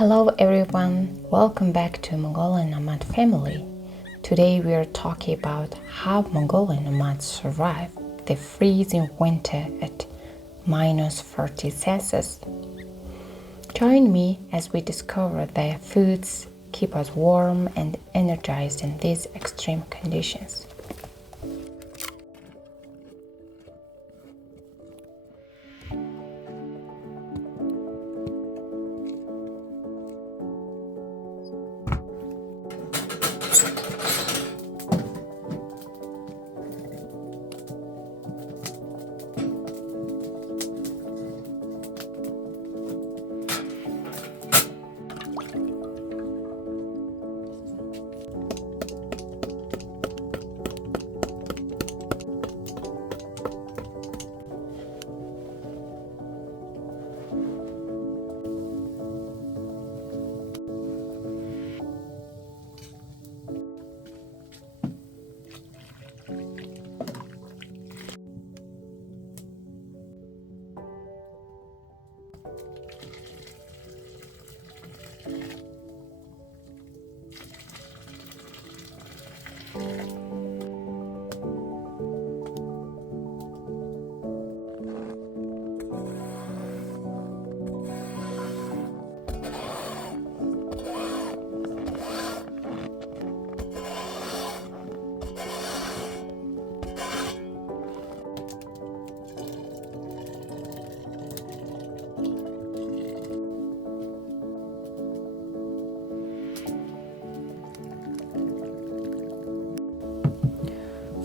Hello everyone, welcome back to Mongolian Nomad family. Today we are talking about how Mongolian nomads survive the freezing winter at -40 Celsius. Join me as we discover their foods keep us warm and energized in these extreme conditions.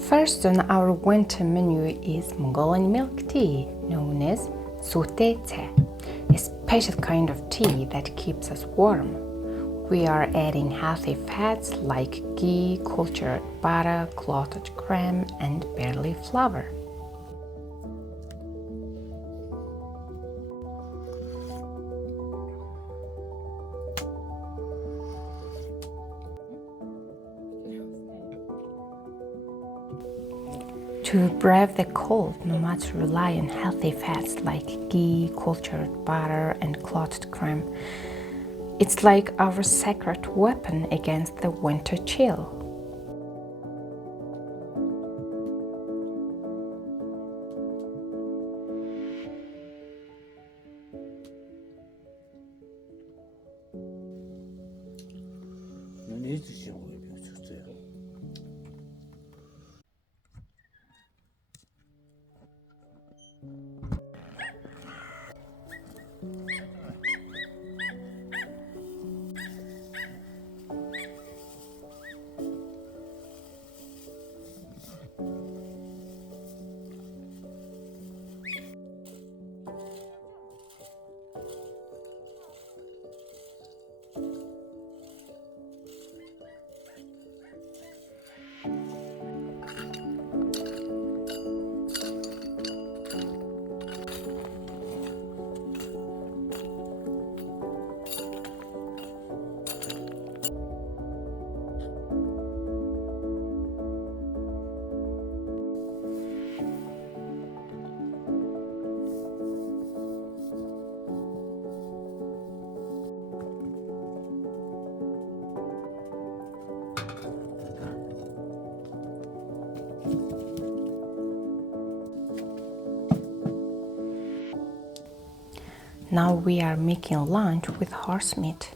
First on our winter menu is Mongolian milk tea, known as Suutei, a special kind of tea that keeps us warm. We are adding healthy fats like ghee, cultured butter, clotted cream, and barley flour. To brave the cold, nomads rely on healthy fats like ghee, cultured butter, and clotted cream. It's like our secret weapon against the winter chill. Now we are making lunch with horse meat.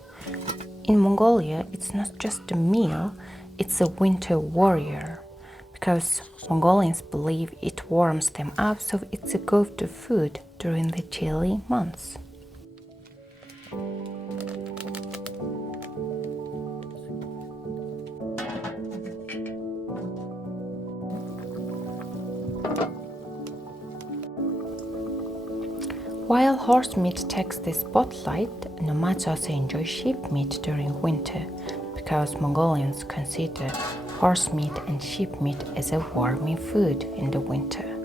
In Mongolia, it's not just a meal, it's a winter warrior. Because Mongolians believe it warms them up, so it's a go-to food during the chilly months. While horse meat takes the spotlight, nomads also enjoy sheep meat during winter because Mongolians consider horse meat and sheep meat as a warming food in the winter.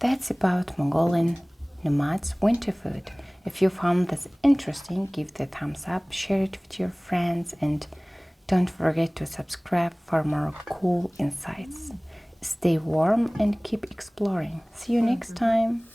That's about Mongolian Nomads winter food. If you found this interesting, give it a thumbs up, share it with your friends, and don't forget to subscribe for more cool insights. Stay warm and keep exploring. See you next time.